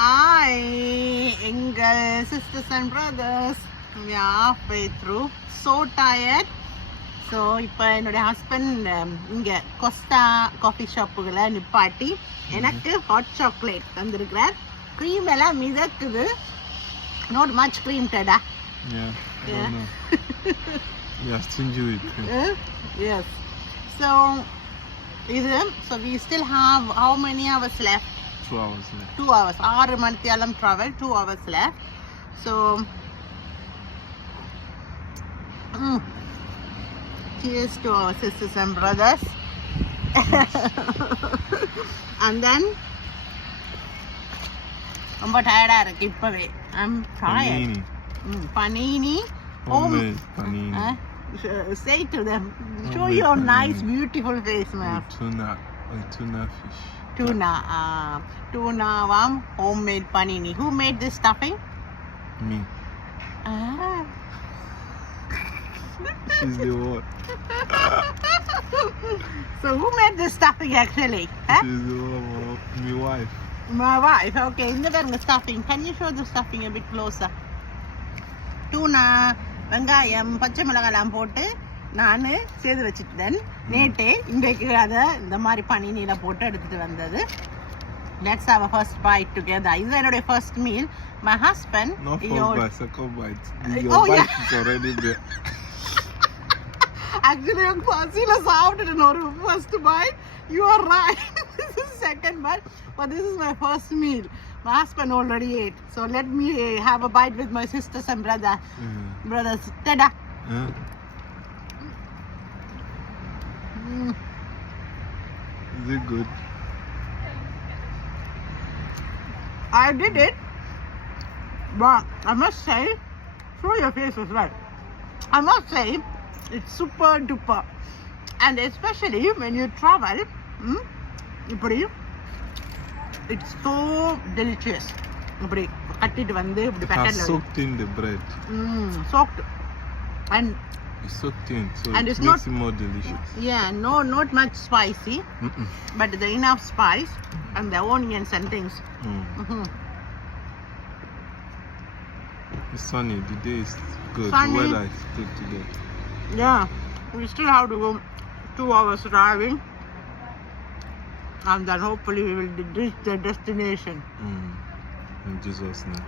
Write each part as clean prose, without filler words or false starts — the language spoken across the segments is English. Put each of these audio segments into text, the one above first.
Hi, எங்கள் sisters and brothers. We are halfway through. So tired. So இப்போ என்னுடைய husband இங்கே கொஸ்டா காஃபி ஷாப்புகளை நிப்பாட்டி எனக்கு ஹாட் சாக்லேட் தந்திருக்கிறார். க்ரீம் எல்லாம் மிதக்குது. நாட் மச் க்ரீம் டடா. Yes. So இது so we still have how many hours left? 2 hours left. 2 hours. 6 மணித்தியாலம் travel, 2 hours left. So cheers to our sisters and brothers. And then ரொம்ப டயர்டா இருக்கு இப்பவே. I'm tired. Panini. Homemade panini. Say to them, show your nice beautiful face, ma'am. Tuna fish. Tuna homemade panini. Who made this stuffing? Me. She's the one. So who made this stuffing actually? She's the one. My wife. My wife. Okay, in the stuffing. Can you show the stuffing a bit closer? Tuna, வெங்காயம், பச்சை மிளகாலாம் போட்டு நான் செய்து வச்சுட்டேன். நேற்றே இன்றைக்கு அதை இந்த மாதிரி பனினியில் போட்டு எடுத்துகிட்டு வந்தது. Let's have a first bite together. This is என்னுடைய first meal. My husband... Not first bite, second bite. Oh, bite yeah. is already there. Actually, I'm பசியில் சாப்பிட்டுட்டேன் ஒரு first bite. You are right. This is second bite. But this is my first meal. My husband already ate. So let me have a bite with my sisters and brothers. Tada! Is it good? I did it, but I must say, show your face as well. I must say, it's super duper, and especially when you travel, it's so delicious. It has soaked in the bread. Soaked, and it's soaked in, so and it it's makes not, it more delicious. Yeah, not much spicy, but the enough spice and the onions and things. It's sunny. The day is good. Sunny. The weather is good today. Yeah, we still have to go 2 hours driving, and then hopefully we will reach the destination. In Jesus' name.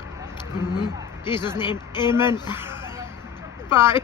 Jesus' name, amen. Bye.